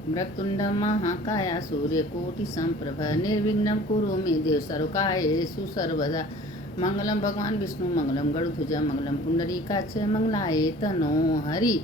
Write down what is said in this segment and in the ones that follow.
वक्रतुंड महाकाय सूर्यकोटि संप्रभ निर्विघ्नं कुरु मे देव सर्वकार्येषु सर्वदा। मंगलम भगवान विष्णु मंगलम गरुध्वज मंगलम पुंडरीकाक्ष मंगलाय तनो हरि।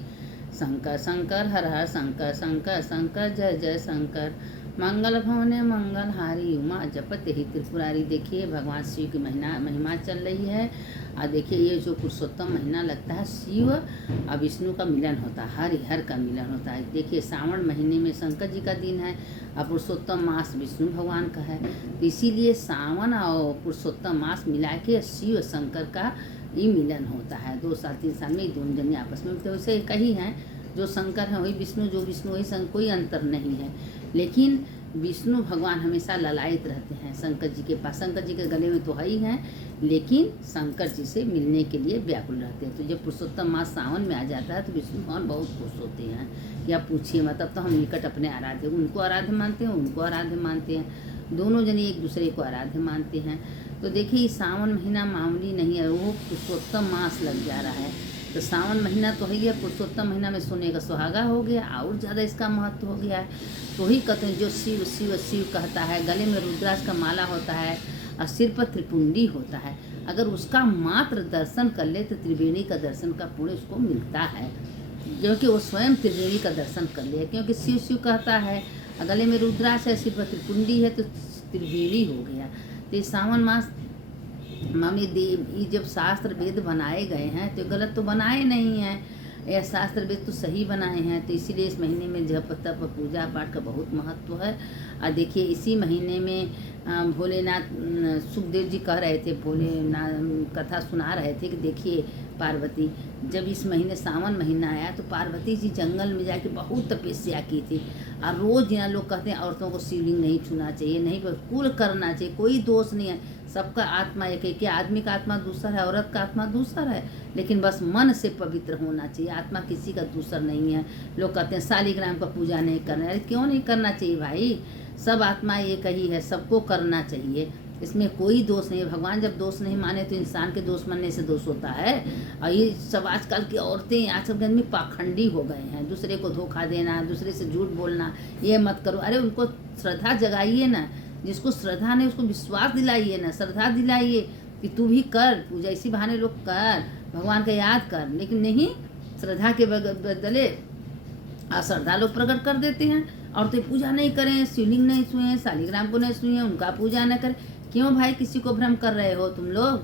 शंकर शंकर हर हर शंकर शंकर शंकर जय जय शंकर। मंगल भवने मंगलहारी उमा जपते ही त्रिपुरारी। देखिए भगवान शिव की महिमा चल रही है। और देखिए ये जो पुरुषोत्तम महीना लगता है, शिव और विष्णु का मिलन होता है, हरि हर का मिलन होता है। देखिए सावन महीने में शंकर जी का दिन है और पुरुषोत्तम मास विष्णु भगवान का है, तो इसीलिए सावन और पुरुषोत्तम मास मिला के शिव शंकर का ही मिलन होता है। 2 साल 3 साल में दोनों जने आपस में, तो वैसे एक ही हैं, जो शंकर है वही विष्णु, जो विष्णु वही शंकर, कोई अंतर नहीं है। लेकिन विष्णु भगवान हमेशा ललायित रहते हैं शंकर जी के पास। शंकर जी के गले में तो है ही हैं, लेकिन शंकर जी से मिलने के लिए व्याकुल रहते हैं। तो जब पुरुषोत्तम मास सावन में आ जाता है तो विष्णु भगवान बहुत खुश होते हैं। या पूछिए मतलब, तो हम निकट अपने आराध्य, उनको आराध्य मानते हैं, उनको आराध्य मानते हैं, दोनों जने एक दूसरे को आराध्य मानते हैं। तो देखिए सावन महीना मामूली नहीं है, वो पुरुषोत्तम मास लग जा रहा है। तो सावन महीना तो है, पुरुषोत्तम महीना में सोने का सुहागा हो गया, और ज़्यादा इसका महत्व हो गया है। तो ही कहते हैं जो शिव शिव शिव कहता है, गले में रुद्राक्ष का माला होता है और सिर पर त्रिपुंडी होता है, अगर उसका मात्र दर्शन कर ले तो त्रिवेणी का दर्शन का पुण्य उसको मिलता है, क्योंकि वो स्वयं त्रिवेणी का दर्शन कर ले। क्योंकि शिव शिव कहता है, गले में रुद्राक्ष है, सिर पर त्रिपुंडी है, तो त्रिवेणी हो गया। तो सावन मास मम्मी देव, ये जब शास्त्र वेद बनाए गए हैं तो गलत तो बनाए नहीं हैं, यह शास्त्र वेद तो सही बनाए हैं। तो इसीलिए इस महीने में जप तप पूजा पाठ का बहुत महत्व है। और देखिए इसी महीने में भोलेनाथ, सुखदेव जी कह रहे थे, भोलेनाथ कथा सुना रहे थे कि देखिए पार्वती, जब इस महीने सावन महीना आया तो पार्वती जी जंगल में जाके बहुत तपस्या की थी। और रोज़ यहाँ लोग कहते हैं औरतों को शिवलिंग नहीं छूना चाहिए, नहीं कुल करना चाहिए, कोई दोष नहीं है, सबका आत्मा एक है। आदमी का आत्मा दूसरा है, औरत का आत्मा दूसरा है, लेकिन बस मन से पवित्र होना चाहिए, आत्मा किसी का दूसरा नहीं है। लोग कहते हैं शालिग्राम का पूजा नहीं करना है, क्यों नहीं करना चाहिए भाई, सब आत्मा एक ही है, सबको करना चाहिए, इसमें कोई दोष नहीं है। भगवान जब दोष नहीं माने तो इंसान के दोष मानने से दोष होता है। और ये सब आजकल की औरतें, आजकल के आदमी पाखंडी हो गए हैं, दूसरे को धोखा देना, दूसरे से झूठ बोलना, ये मत करो। अरे उनको श्रद्धा जगाइए ना, जिसको श्रद्धा नहीं उसको विश्वास दिलाइए ना, श्रद्धा दिलाइए कि तू भी कर पूजा, इसी बहाने लोग कर, भगवान का याद कर। लेकिन नहीं, श्रद्धा के बदले अश्रद्धा लोग प्रकट कर देते हैं। औरतें पूजा नहीं करें, शिवलिंग नहीं छुएं, शालिग्राम को नहीं छुएं, उनका पूजा न करें। क्यों भाई किसी को भ्रम कर रहे हो तुम लोग?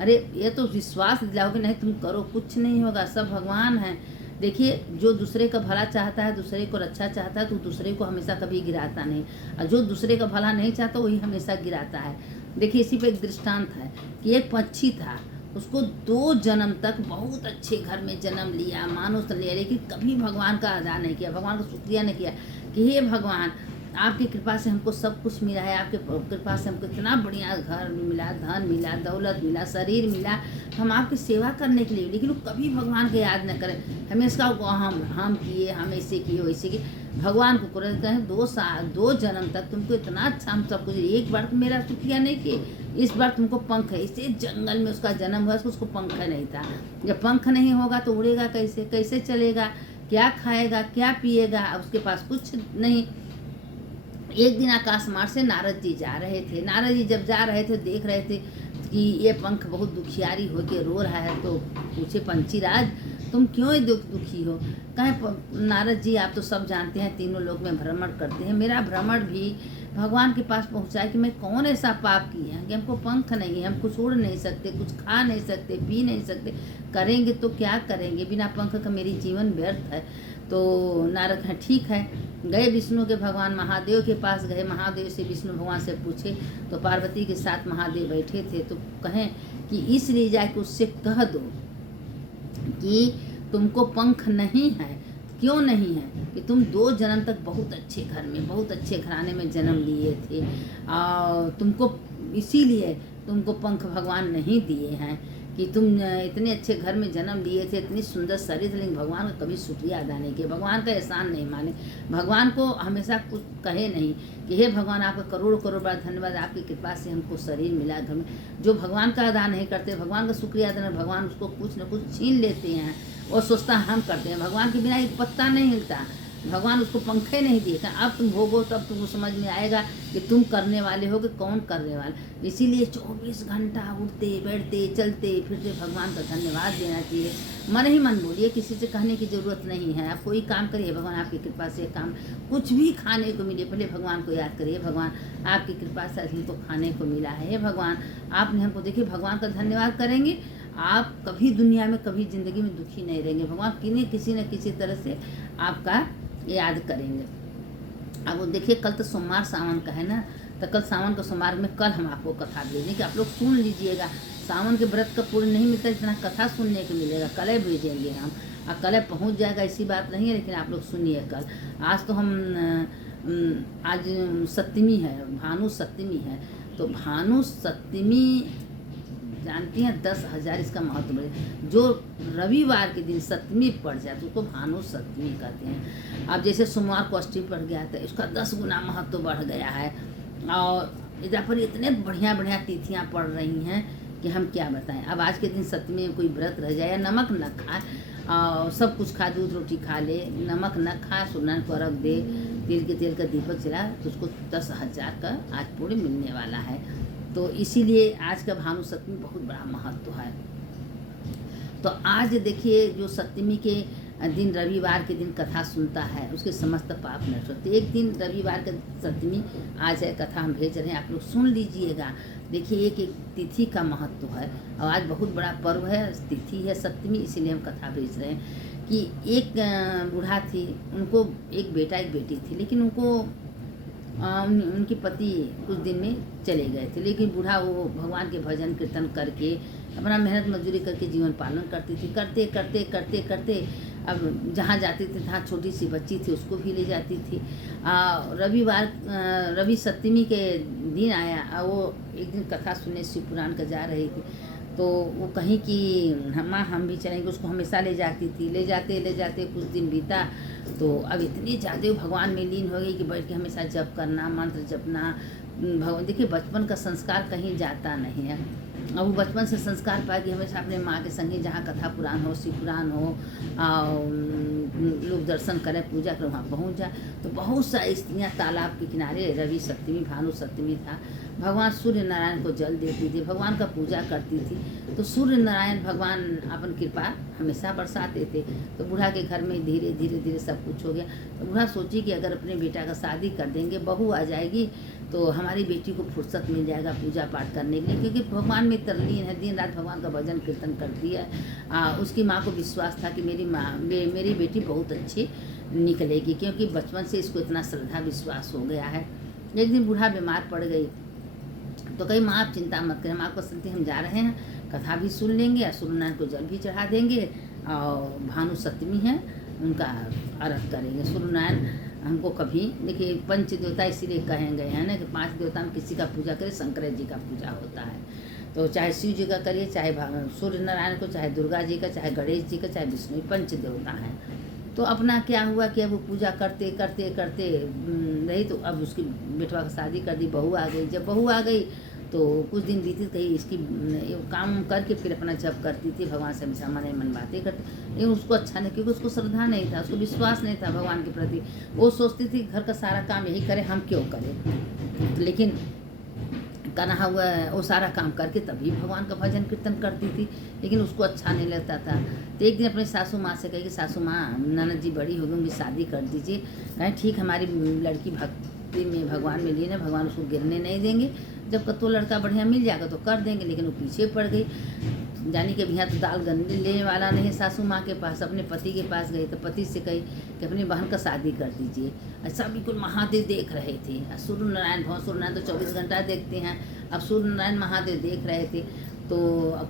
अरे ये तो विश्वास दिलाओगे, नहीं तुम करो, कुछ नहीं होगा, सब भगवान हैं। देखिए जो दूसरे का भला चाहता है, दूसरे को रक्षा चाहता है, तो दूसरे को हमेशा कभी गिराता नहीं, और जो दूसरे का भला नहीं चाहता वही हमेशा गिराता है। देखिए इसी पे एक दृष्टांत है कि एक पक्षी था, उसको 2 जन्म तक बहुत अच्छे घर में जन्म लिया, मानुष लिया, लेकिन कभी भगवान का अदा नहीं किया, भगवान का शुक्रिया नहीं किया कि हे भगवान आपकी कृपा से हमको सब कुछ मिला है, आपके कृपा से हमको इतना बढ़िया घर मिला, धन मिला, दौलत मिला, शरीर मिला, हम आपकी सेवा करने के लिए। लेकिन वो कभी भगवान को याद न करें, हमेशा हम किए, हम ऐसे किए वैसे किए, भगवान को कहते हैं 2 जन्म तक तुमको इतना अच्छा हम सब कुछ, एक बार तो मेरा शुक्रिया नहीं किए, इस बार तुमको पंख है। इसे जंगल में उसका जन्म हुआ, उसको पंख नहीं था। जब पंख नहीं होगा तो उड़ेगा कैसे, कैसे चलेगा, क्या खाएगा, क्या पिएगा, उसके पास कुछ नहीं। एक दिन आकाश मार्ग से नारद जी जा रहे थे। नारद जी जब जा रहे थे देख रहे थे कि ये पंख बहुत दुखियारी होके रो रहा है, तो पूछे पंछीराज तुम क्यों दुखी हो? कहे नारद जी आप तो सब जानते हैं, तीनों लोक में भ्रमण करते हैं, मेरा भ्रमण भी भगवान के पास पहुंचा है कि मैं कौन ऐसा पाप किया है कि हमको पंख नहीं है, हम कुछ उड़ नहीं सकते, कुछ खा नहीं सकते, पी नहीं सकते, करेंगे तो क्या करेंगे, बिना पंख का मेरी जीवन व्यर्थ है। तो नारद हैं ठीक है, गए विष्णु के भगवान महादेव के पास गए। महादेव से विष्णु भगवान से पूछे तो पार्वती के साथ महादेव बैठे थे, तो कहें कि इसलिए जाके उससे कह दो कि तुमको पंख नहीं है। क्यों नहीं है? कि तुम 2 जन्म तक बहुत अच्छे घर में, बहुत अच्छे घराने में जन्म लिए थे, और तुमको इसीलिए तुमको पंख भगवान नहीं दिए हैं कि तुम इतने अच्छे घर में जन्म लिए थे, इतनी सुंदर शरीर, लेकिन भगवान का कभी शुक्रिया अदा नहीं किया, भगवान का एहसान नहीं माने, भगवान को हमेशा कुछ कहे नहीं कि हे भगवान आपका करोड़ करोड़ बार धन्यवाद, आपकी कृपा से हमको शरीर मिला घर में। जो भगवान का अदा नहीं करते, भगवान का शुक्रिया अदा नहीं, भगवान उसको कुछ न कुछ छीन लेते हैं और सोचता हम करते हैं। भगवान के बिना एक पत्ता नहीं हिलता, भगवान उसको पंखे नहीं दिए। अब तुम भोगो तब तुमको समझ में आएगा कि तुम करने वाले हो कि कौन करने वाला। इसीलिए 24 घंटा उठते बैठते चलते फिरते भगवान का धन्यवाद देना चाहिए। मन ही मन बोलिए, किसी से कहने की ज़रूरत नहीं है। आप कोई काम करिए, भगवान आपकी कृपा से काम कुछ भी खाने को मिले, पहले भगवान को याद करिए, भगवान आपकी कृपा से हमको खाने को मिला है। भगवान आपने हमको, देखिए भगवान का धन्यवाद करेंगे, आप कभी दुनिया में कभी ज़िंदगी में दुखी नहीं रहेंगे। भगवान किसी न किसी तरह से आपका याद करेंगे। अब वो देखिए, कल तो सोमवार सावन का है ना, तो कल सावन का सोमवार में कल हम आपको कथा भेजेंगे कि आप लोग सुन लीजिएगा। सावन के व्रत का पूर्ण नहीं मिलता, इतना कथा सुनने को मिलेगा। कल भेजेंगे हम, और कल पहुँच जाएगा ऐसी बात नहीं है, लेकिन आप लोग सुनिए कल। आज तो हम आज सप्तमी है, भानु सप्तमी है, तो भानु सप्तमी जानती हैं 10,000 इसका महत्व है। जो रविवार के दिन सप्तमी पड़ जाए तो उसको भानु सप्तमी कहते हैं। अब जैसे सोमवार को अष्टमी पड़ गया था, उसका 10 गुना महत्व बढ़ गया है। और इधर पर इतने बढ़िया बढ़िया तिथियाँ पड़ रही हैं कि हम क्या बताएं। अब आज के दिन सप्तमी में कोई व्रत रह जाए, नमक न खाए और सब कुछ खा, दूध रोटी खा ले, नमक न खाए, सूर्यनारायण को अर्घ दे, तिल के तेल का दीपक जला, तो उसको 10,000 का आज पुण्य मिलने वाला है। तो इसीलिए आज का भानु सप्तमी बहुत बड़ा महत्व है। तो आज देखिए, जो सप्तमी के दिन रविवार के दिन कथा सुनता है उसके समस्त पाप नष्ट होते। एक दिन रविवार का सप्तमी आज है, कथा हम भेज रहे हैं, आप लोग सुन लीजिएगा। देखिए, एक एक तिथि का महत्व है और आज बहुत बड़ा पर्व है, तिथि है सप्तमी, इसीलिए हम कथा भेज रहे हैं। कि एक बूढ़ा थी, उनको एक बेटा एक बेटी थी, लेकिन उनको उनके पति कुछ दिन में चले गए थे। लेकिन बूढ़ा वो भगवान के भजन कीर्तन करके अपना मेहनत मजदूरी करके जीवन पालन करती थी। करते करते करते करते अब जहाँ जाती थी, जहाँ छोटी सी बच्ची थी उसको भी ले जाती थी। रवि सप्तमी के दिन आया, वो एक दिन कथा सुनने शिव पुराण का जा रही थी, तो वो कहीं कि माँ हम भी चलेंगे, उसको हमेशा ले जाती थी। ले जाते कुछ दिन बीता, तो अब इतनी ज़्यादा भगवान में लीन हो गई कि बैठ के हमेशा जप करना, मंत्र जपना। भगवान देखिए, बचपन का संस्कार कहीं जाता नहीं है। अब वो बचपन से संस्कार पाएगी, हमेशा अपने माँ के संगे जहाँ कथा पुराण हो, शिव पुराण हो, लोग दर्शन करें, पूजा करें, वहाँ पहुँच जाए। तो बहुत सारी स्त्रियाँ तालाब के किनारे, रवि सप्तमी भानु सप्तमी था, भगवान सूर्य नारायण को जल देती थी, भगवान का पूजा करती थी। तो सूर्य नारायण भगवान अपन कृपा हमेशा बरसाते थे। तो बूढ़ा के घर में धीरे धीरे सब कुछ हो गया। तो बूढ़ा सोची कि अगर अपने बेटा का शादी कर देंगे, बहू आ जाएगी, तो हमारी बेटी को फुर्सत मिल जाएगा पूजा पाठ करने के लिए, क्योंकि भगवान में तरलीन है, दिन रात भगवान का भजन कीर्तन करती है। उसकी माँ को विश्वास था कि मेरी बेटी बहुत अच्छी निकलेगी, क्योंकि बचपन से इसको इतना श्रद्धा विश्वास हो गया है। एक दिन बूढ़ा बीमार पड़ गई, तो कही माँ आप चिंता मत करें, हम आपको सुनते हम जा रहे हैं, कथा भी सुन लेंगे और सूर्यनारायण को जल भी चढ़ा देंगे, और भानु सप्तमी है उनका अर्घ करेंगे। सूर्यनारायण हमको कभी, देखिए पंच देवता इसीलिए कहे गए हैं ना कि 5 देवता में किसी का पूजा करे, शंकर जी का पूजा होता है। तो चाहे शिव जी का करिए, चाहे सूर्य नारायण को, चाहे दुर्गा जी का, चाहे गणेश जी का, चाहे विष्णु, पंच देवता हैं। तो अपना क्या हुआ कि अब वो पूजा करते करते करते रही, तो अब उसकी बेटवा का शादी कर दी, बहू आ गई। जब बहू आ गई तो कुछ दिन बीती, कहीं इसकी काम करके फिर अपना जप करती थी, भगवान से हमेशा मन मन बातें करती, लेकिन उसको अच्छा नहीं, क्योंकि उसको श्रद्धा नहीं था, उसको विश्वास नहीं था भगवान के प्रति। वो सोचती थी घर का सारा काम यही करे, हम क्यों करें। लेकिन करना हुआ वो सारा काम करके तभी भगवान का भजन कीर्तन करती थी, लेकिन उसको अच्छा नहीं लगता था। तो एक दिन अपनी सासू माँ से कही कि सासू माँ, ननद जी बड़ी हो गई, उनकी शादी कर दीजिए। कहें ठीक, हमारी लड़की भक्ति में भगवान में लीन है, भगवान उसको गिरने नहीं देंगे, जब कतो लड़का बढ़िया मिल जाएगा तो कर देंगे। लेकिन वो पीछे पड़ गई, जानी के भैया तो दाल गंदे लेने वाला नहीं। सासू माँ के पास, अपने पति के पास गई, तो पति से कही कि अपनी बहन का शादी कर दीजिए। ऐसा बिल्कुल महादेव देख रहे थे, सूर्य नारायण, सूर्य नारायण तो 24 घंटा देखते हैं, अब सूर्य नारायण महादेव देख रहे थे। तो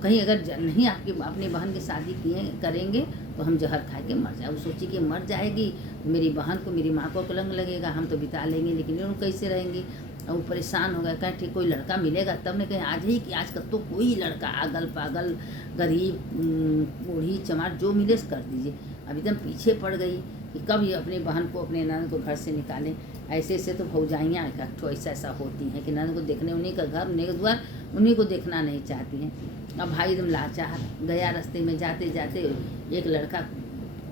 कहीं अगर नहीं आपकी अपनी बहन की शादी करेंगे तो हम जहर खा के मर जाए। वो सोची कि मर जाएगी, मेरी बहन को, मेरी माँ को कलंक लगेगा, हम तो बिता लेंगे, लेकिन उन कैसे रहेंगी। और वो परेशान हो गया, कहें ठीक कोई लड़का मिलेगा तब ने, कहीं आज ही कि आज कल तो कोई लड़का आगल पागल गरीब बूढ़ी चमार जो मिले कर दीजिए। अब एकदम पीछे पड़ गई कि कब ये अपनी बहन को, अपने ननद को घर से निकालें। ऐसे ऐसे तो भौजाइयाँ तो ऐसा होती हैं कि ननद को देखने, उन्हीं का घर, उन्हीं का द्वार, उन्हीं को देखना नहीं चाहती हैं। अब भाई एकदम लाचार गया, रास्ते में जाते जाते एक लड़का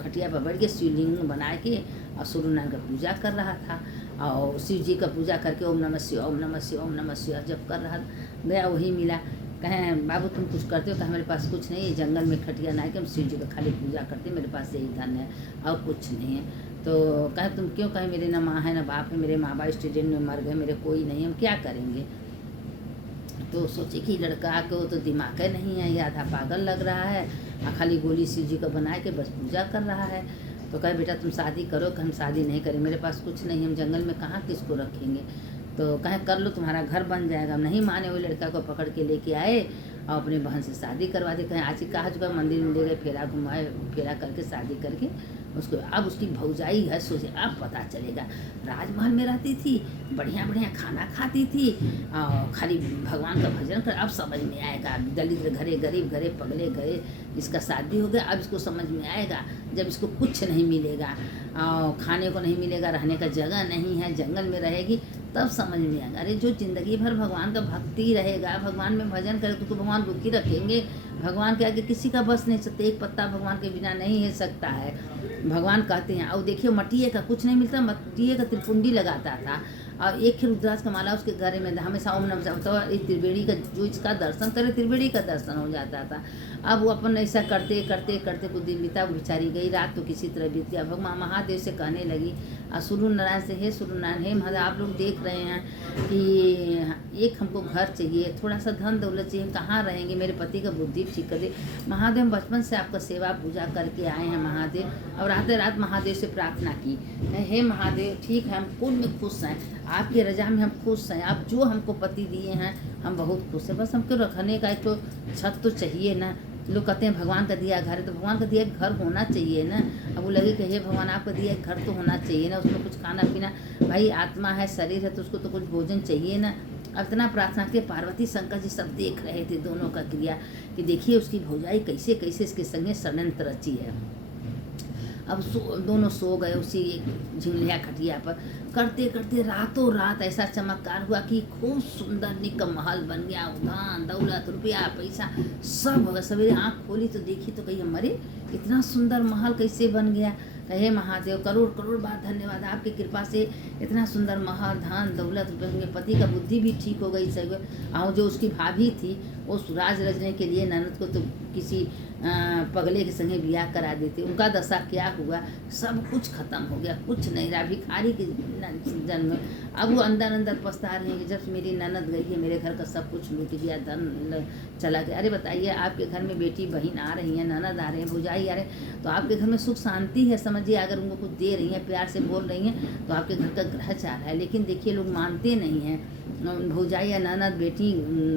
खटिया पर बैठ के शिवलिंग बना के और सूर्यनारायण का पूजा कर रहा था और शिव जी का पूजा करके ओम नमः शिवाय ओम नमः शिवाय ओम नमः शिवाय जब कर रहा गया वही मिला। कहें बाबू तुम कुछ करते हो? कहा मेरे पास कुछ नहीं है, जंगल में खटिया ना है कि हम शिव जी का खाली पूजा करते, मेरे पास यही धन है और कुछ नहीं है। तो कहे तुम क्यों? कहे मेरे ना माँ है ना बाप है, मेरे माँ बाप स्टूडेंट में मर गए, मेरे कोई नहीं, हम क्या करेंगे? तो सोचे कि लड़का को तो दिमाग है नहीं है, ये आधा पागल लग रहा है और खाली गोली शिव जी का बना के बस पूजा कर रहा है। तो कहे बेटा तुम शादी करो। कि हम शादी नहीं करें, मेरे पास कुछ नहीं, हम जंगल में कहाँ किसको रखेंगे। तो कहे कर लो, तुम्हारा घर बन जाएगा। हम नहीं माने, वही लड़का को पकड़ के लेके आए और अपने बहन से शादी करवा दी। कहें आज ही कहा चुका मंदिर में ले गए, फेरा घुमाए, फेरा करके शादी करके उसको। अब उसकी भौजाई है, सोचे अब पता चलेगा। राजमहल में रहती थी, बढ़िया बढ़िया खाना खाती थी और खाली भगवान का भजन कर। अब समझ में आएगा, दलित घरे, गरीब घरे, पगले घरे इसका शादी हो गया। अब इसको समझ में आएगा जब इसको कुछ नहीं मिलेगा और खाने को नहीं मिलेगा, रहने का जगह नहीं है, जंगल में रहेगी, तब समझ में आएगा। अरे जो जिंदगी भर भगवान का भक्ति रहेगा, भगवान में भजन करे तो भगवान दुखी रखेंगे। भगवान के आगे किसी का बस नहीं सकते, एक पत्ता भगवान के बिना नहीं हिल सकता है। भगवान कहते हैं। और देखिए मटिए का कुछ नहीं मिलता, मटिए का त्रिपुंडी लगाता था और एक रुद्राक्ष का माला उसके घर में हमेशा ओम नमः शिवाय। तो त्रिवेणी का जो इसका दर्शन करे त्रिवेणी का दर्शन हो जाता था। अब वो अपन ऐसा करते करते करते कुछ दिन बीता, वो बेचारी गई, रात तो किसी तरह बीती। अब भगवान महादेव से कहने लगी और सूर्यनारायण से, हे सूर्यनारायण, हे महादेव, आप लोग देख रहे हैं कि एक हमको घर चाहिए, थोड़ा सा धन दौलत चाहिए, कहाँ रहेंगे, मेरे पति का बुद्धि ठीक कर दे महादेव। हम बचपन से आपका सेवा पूजा करके आए हैं महादेव। और रात रात महादेव से प्रार्थना की, हे महादेव ठीक है, हम पूर्ण में खुश हैं, आपकी रजा में हम खुश हैं, आप जो हमको पति दिए हैं हम बहुत खुश हैं, बस हमको रखने का एक तो छत तो चाहिए ना। लोग कहते हैं भगवान का दिया घर है, तो भगवान का दिया घर होना चाहिए ना। अब वो लगे कि हे भगवान आपका दिया घर तो होना चाहिए ना, उसमें कुछ खाना पीना, भाई आत्मा है, शरीर है, तो उसको तो कुछ भोजन चाहिए ना। अब इतना प्रार्थना के पार्वती शंकर जी सब देख रहे थे दोनों का क्रिया, कि देखिए उसकी भौजाई कैसे कैसे इसके संगे षड्यंत्र रची है। अब दोनों सो गए उसी एक झिंगलिया खटिया पर। करते करते रातों रात ऐसा चमत्कार हुआ कि खूब सुंदर निकम महल बन गया। धन दौलत रुपया पैसा सब हो गया। सवेरे आँख खोली तो देखी तो कही हमारे इतना सुंदर महल कैसे बन गया। हे महादेव करोड़ करोड़ बार धन्यवाद, आपकी कृपा से इतना सुंदर महल, धन दौलत, पति का बुद्धि भी ठीक हो गई सब। और जो उसकी भाभी थी वो सुराज रचने के लिए ननद को तो किसी पगले के संगे ब्याह करा देते, उनका दशा क्या हुआ, सब कुछ खत्म हो गया, कुछ नहीं रहा। भिखारी के जन्म। अब वो अंदर अंदर पछता रहे हैं कि जब मेरी ननद गई है मेरे घर का सब कुछ लूट गया, धन चला गया। अरे बताइए आपके घर में बेटी बहन आ रही है, ननद आ रहे हैं, भौजाई आ रहे हैं, तो आपके घर में सुख शांति है, समझिए। अगर उनको कुछ दे रही हैं, प्यार से बोल रही हैं, तो आपके घर का ग्रह चाह रहा है। लेकिन देखिए लोग मानते नहीं हैं, भौजाई या ननद बेटी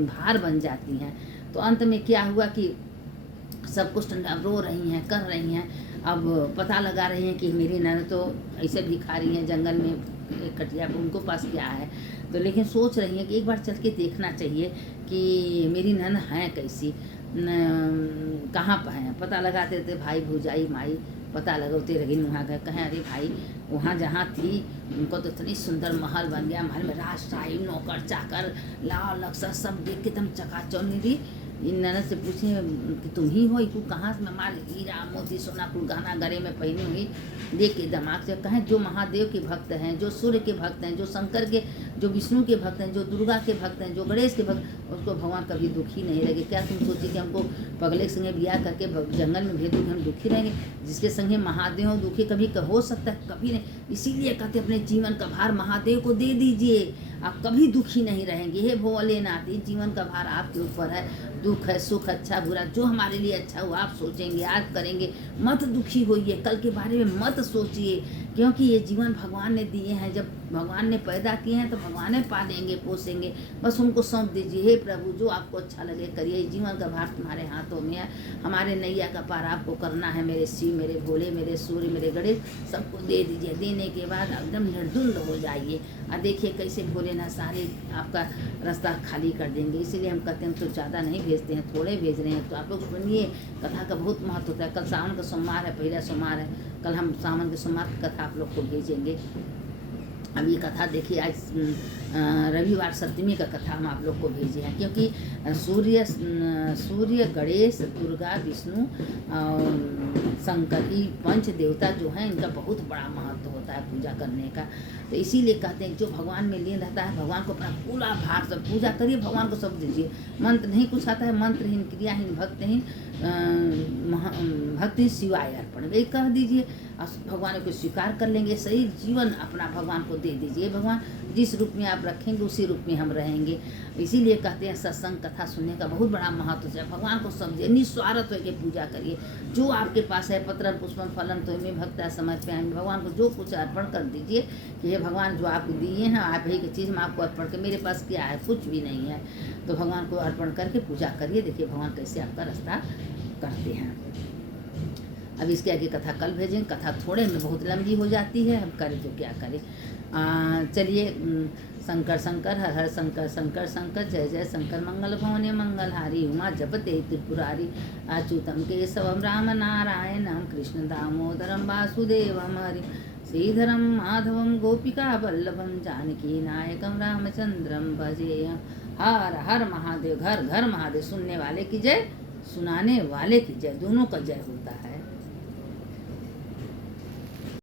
भार बन जाती हैं। तो अंत में क्या हुआ कि सब कुछ ठंडा रो रही हैं, कर रही हैं। अब पता लगा रही हैं कि मेरी ननद तो ऐसे भिखारी हैं जंगल में एक कटिया पर, उनको पास क्या है। तो लेकिन सोच रही हैं कि एक बार चल के देखना चाहिए कि मेरी ननद हैं कैसी, कहाँ पर हैं। पता लगाते थे भाई भौजाई माई पता लगाते रही। वहाँ गए, कहें अरे भाई वहाँ जहाँ थी उनको तो इतनी सुंदर महल बन गया, महल में राजशाही नौकर चाकर लाल अक्सर सब देख के तुम चकाचौंधी रही। इन ननद से पूछे कि तुम ही हो, तू कहाँ से, हमारे हीरा मोती सोना कुल गहना गले में पहनी हुई देख के दिमाग से। कहें जो महादेव के भक्त हैं, जो सूर्य के भक्त हैं, जो शंकर के, जो विष्णु के भक्त हैं, जो दुर्गा के भक्त हैं, जो गणेश के भक्त, उसको भगवान कभी दुखी नहीं रहेंगे। क्या तुम सोचिए कि हमको पगले के संगे ब्याह करके जंगल में भेज दूँगी, हम दुखी रहेंगे? जिसके संगे महादेव हो दुखी कभी हो सकता है? कभी नहीं। इसीलिए कहते अपने जीवन का भार महादेव को दे दीजिए, आप कभी दुखी नहीं रहेंगे। हे भोलेनाथ, इस जीवन का भार आपके ऊपर है। दुख है सुख, अच्छा बुरा, जो हमारे लिए अच्छा हुआ आप सोचेंगे, याद करेंगे। मत दुखी होइए, कल के बारे में मत सोचिए, क्योंकि ये जीवन भगवान ने दिए हैं। जब भगवान ने पैदा किए हैं तो भगवान ने पालेंगे पोसेंगे, बस उनको सौंप दीजिए। हे प्रभु जो आपको अच्छा लगे करिए, जीवन का भार तुम्हारे हाथों में है। हमारे नैया का पार आपको करना है। मेरे शिव, मेरे भोले, मेरे सूर्य, मेरे गणेश, सबको दे दीजिए। देने के बाद एकदम निर्धुंध हो जाइए और देखिए कैसे भोलेनाथ सारे आपका रास्ता खाली कर देंगे। इसीलिए हम कहते हैं तो ज़्यादा नहीं भेजते हैं, थोड़े भेज रहे हैं। तो आप लोग सुनिए, कथा का बहुत महत्व होता है। कल सावन का सोमवार है, पहला सोमवार है, कल हम सावन के सोमवार की कथा आप लोग को भेजेंगे। अब ये कथा देखिए, आज रविवार सप्तमी का कथा हम आप लोग को भेजे हैं, क्योंकि सूर्य गणेश दुर्गा विष्णु शंकर की पंच देवता जो हैं, इनका बहुत बड़ा महत्व होता है पूजा करने का। तो इसीलिए कहते हैं जो भगवान में लीन रहता है, भगवान को अपना पूरा भार से पूजा करिए, भगवान को सब दीजिए। मंत्र नहीं कुछ आता है, मंत्रहीन, क्रियाहीन, भक्तहीन, भक्ति शिवाय अर्पण यही कह दीजिए, और भगवान को स्वीकार कर लेंगे। सही जीवन अपना भगवान को दे दीजिए। भगवान जिस रूप में आप रखेंगे उसी रूप में हम रहेंगे। इसीलिए कहते हैं सत्संग कथा सुनने का बहुत बड़ा महत्व है। भगवान को समझिए, निस्वार्थ होकर पूजा करिए। जो आपके पास है, पत्रम पुष्पम फलम त्वमेव भक्त्या समर्पयामि, भगवान को जो कुछ अर्पण कर दीजिए कि हे भगवान जो आपको दिए हैं, आप ही की चीज़ मैं आपको अर्पण कर, मेरे पास क्या है, कुछ भी नहीं है। तो भगवान को अर्पण करके पूजा करिए, देखिए भगवान कैसे आपका रास्ता करते हैं। अब इसके आगे कथा कल भेजेंगे। कथा थोड़े में बहुत लंबी हो जाती है, हम करें तो क्या करें। चलिए, शंकर शंकर हर हर शंकर शंकर शंकर जय जय शंकर मंगल भवने मंगलहारी उमा जपते त्रिपुरारी अच्युतम केशवम राम नारायणम कृष्ण दामोदरम वासुदेवम हरि श्रीधरम माधवम गोपिका वल्लभम जानकी नायकम रामचंद्रम भजेयम। हर हर महादेव, घर घर महादेव। सुनने वाले की जय, सुनाने वाले की जय, दोनों का जय होता है।